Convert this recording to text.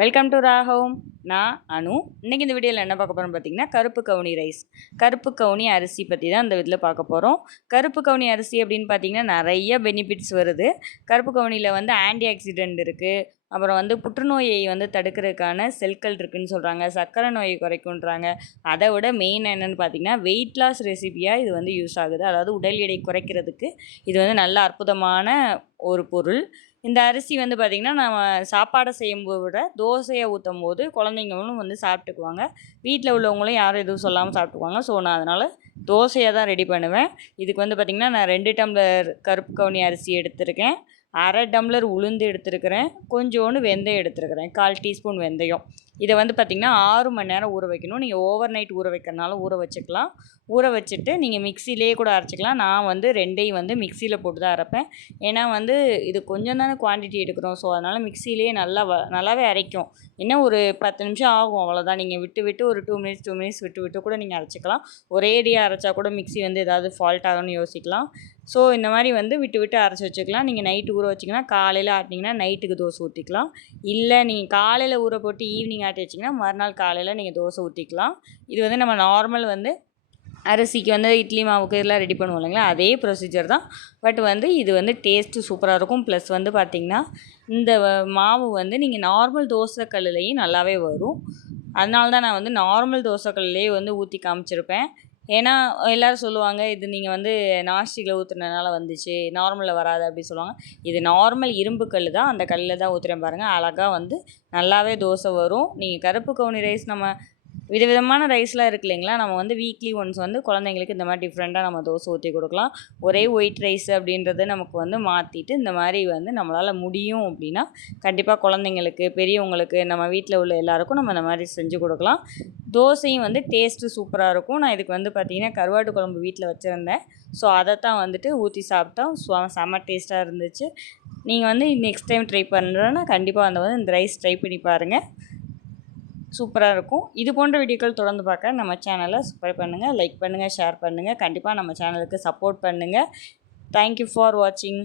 Welcome to Raghav நான் அனு இன்றைக்கி இந்த வீடியோவில் என்ன பார்க்க போகிறோம் பார்த்தீங்கன்னா கருப்பு கவுனி ரைஸ். கருப்பு கவுனி அரிசி பற்றி தான் இந்த இதில் பார்க்க போகிறோம் கருப்பு கவுனி அரிசி அப்படின்னு பார்த்தீங்கன்னா நிறைய பெனிஃபிட்ஸ் வருது. கருப்பு கவுனியில் வந்து ஆன்டி ஆக்சிடெண்ட் இருக்குது அப்புறம் வந்து புற்றுநோயை வந்து தடுக்கிறதுக்கான செல்கள் இருக்குதுன்னு சொல்கிறாங்க சர்க்கரை நோயை குறைக்குன்றாங்க அதை விட மெயின் என்னென்னு பார்த்தீங்கன்னா வெயிட் லாஸ் ரெசிபியாக இது வந்து யூஸ் ஆகுது. அதாவது உடல் எடை குறைக்கிறதுக்கு இது வந்து நல்ல அற்புதமான ஒரு பொருள். இந்த அரிசி வந்து பார்த்திங்கன்னா நம்ம சாப்பாடை செய்யும்போது விட தோசையை ஊற்றும் போது குழந்தைங்களும் வந்து சாப்பிட்டுக்குவாங்க. வீட்டில் உள்ளவங்களும் யாரும் எதுவும் சொல்லாமல் சாப்பிட்டுக்குவாங்க. ஸோ நான் அதனால் தோசையை தான் ரெடி பண்ணுவேன். இதுக்கு வந்து பார்த்திங்கன்னா நான் ரெண்டு டம்ளர் கருப்பு கவுனி அரிசி எடுத்திருக்கேன். அரை டம்ளர் உளுந்து எடுத்துருக்கிறேன். கொஞ்சோண்டு வெந்தயம் எடுத்துருக்கிறேன். கால் டீஸ்பூன் வெந்தயம். இதை வந்து பார்த்திங்கன்னா ஆறு மணி நேரம் ஊற வைக்கணும். நீங்கள் ஓவர் நைட் ஊற வைக்கிறனால ஊற வச்சுக்கலாம். ஊற வச்சுட்டு நீங்கள் மிக்சிலேயே கூட அரைச்சிக்கலாம். நான் வந்து ரெண்டையும் வந்து மிக்சியில் போட்டு தான் அரைப்பேன். ஏன்னா வந்து இது கொஞ்சம் தானே குவான்டிட்டி எடுக்கிறோம். ஸோ அதனால் மிக்சிலேயே நல்லா வ நல்லாவே அரைக்கும். என்ன ஒரு பத்து நிமிஷம் ஆகும் அவ்வளோதான் நீங்கள் விட்டு விட்டு ஒரு டூ மினிட்ஸ் டூ மினிட்ஸ் விட்டு விட்டு கூட நீங்கள் அரைச்சிக்கலாம். ஒரேடியாக அரைச்சா கூட மிக்சி வந்து ஏதாவது ஃபால்ட் ஆகும்னு யோசிக்கலாம். ஸோ இந்த மாதிரி வந்து விட்டு விட்டு அரைச்சி வச்சுக்கலாம். நீங்கள் நைட்டு ஊற வச்சிங்கன்னா காலையில் ஆட்டினீங்கன்னா நைட்டுக்கு தோசை ஊற்றிக்கலாம் இல்லை நீங்கள் காலையில் ஊற போட்டு ஈவினிங் ஆட்டி வச்சிங்கன்னா மறுநாள் காலையில் நீங்கள் தோசை ஊற்றிக்கலாம் இது வந்து நம்ம நார்மல் வந்து அரிசிக்கு வந்து இட்லி மாவுக்கு இதெல்லாம் ரெடி பண்ணுவோம் இல்லைங்களா? அதே ப்ரொசீஜர் தான். பட் வந்து இது வந்து டேஸ்ட்டு சூப்பராக இருக்கும். ப்ளஸ் வந்து பார்த்திங்கன்னா இந்த மாவு வந்து நீங்கள் நார்மல் தோசை கல்லுலேயும் நல்லாவே வரும். அதனால தான் நான் வந்து நார்மல் தோசைக்கல்லையே வந்து ஊற்றி காமிச்சிருப்பேன். ஏன்னா எல்லோரும் சொல்லுவாங்க இது நீங்கள் வந்து நாஸ்டிக்கில் ஊற்றுனதுனால வந்துச்சு நார்மலில் வராது அப்படி சொல்லுவாங்க. இது நார்மல் இரும்பு கல் தான் அந்த கல்லில் தான் ஊற்றுறேன் பாருங்கள் அழகாக வந்து நல்லாவே தோசை வரும். நீங்கள் கருப்பு கவுனி ரைஸ் நம்ம விதவிதமான ரைஸ்லாம் இருக்கு இல்லைங்களா? நம்ம வந்து வீக்லி ஒன்ஸ் வந்து குழந்தைங்களுக்கு இந்த மாதிரி டிஃப்ரெண்ட்டாக நம்ம தோசை ஊற்றி கொடுக்கலாம். ஒரே ஒயிட் ரைஸ் அப்படின்றத நமக்கு வந்து மாற்றிட்டு இந்த மாதிரி வந்து நம்மளால் முடியும் அப்படின்னா கண்டிப்பாக குழந்தைங்களுக்கு பெரியவங்களுக்கு நம்ம வீட்டில் உள்ள எல்லாருக்கும் நம்ம இந்த மாதிரி செஞ்சு கொடுக்கலாம். தோசையும் வந்து டேஸ்ட்டு சூப்பராக இருக்கும். நான் இதுக்கு வந்து பார்த்திங்கன்னா கருவாட்டு குழம்பு வீட்டில் வச்சுருந்தேன். ஸோ அதை தான் வந்துட்டு ஊற்றி சாப்பிட்டோம். ஸோ செம்ம டேஸ்ட்டாக இருந்துச்சு. நீங்கள் வந்து நெக்ஸ்ட் டைம் ட்ரை பண்ணுறோன்னா கண்டிப்பாக அந்த வந்து இந்த ரைஸ் ட்ரை பண்ணி பாருங்கள் சூப்பராக இருக்கும். இது போன்ற வீடியோக்கள் தொடர்ந்து பார்க்க நம்ம சேனலை சப்ஸ்கிரைப் பண்ணுங்கள் லைக் பண்ணுங்கள் ஷேர் பண்ணுங்கள் கண்டிப்பாக நம்ம சேனலுக்கு சப்போர்ட் பண்ணுங்கள் தேங்க்யூ ஃபார் வாட்சிங்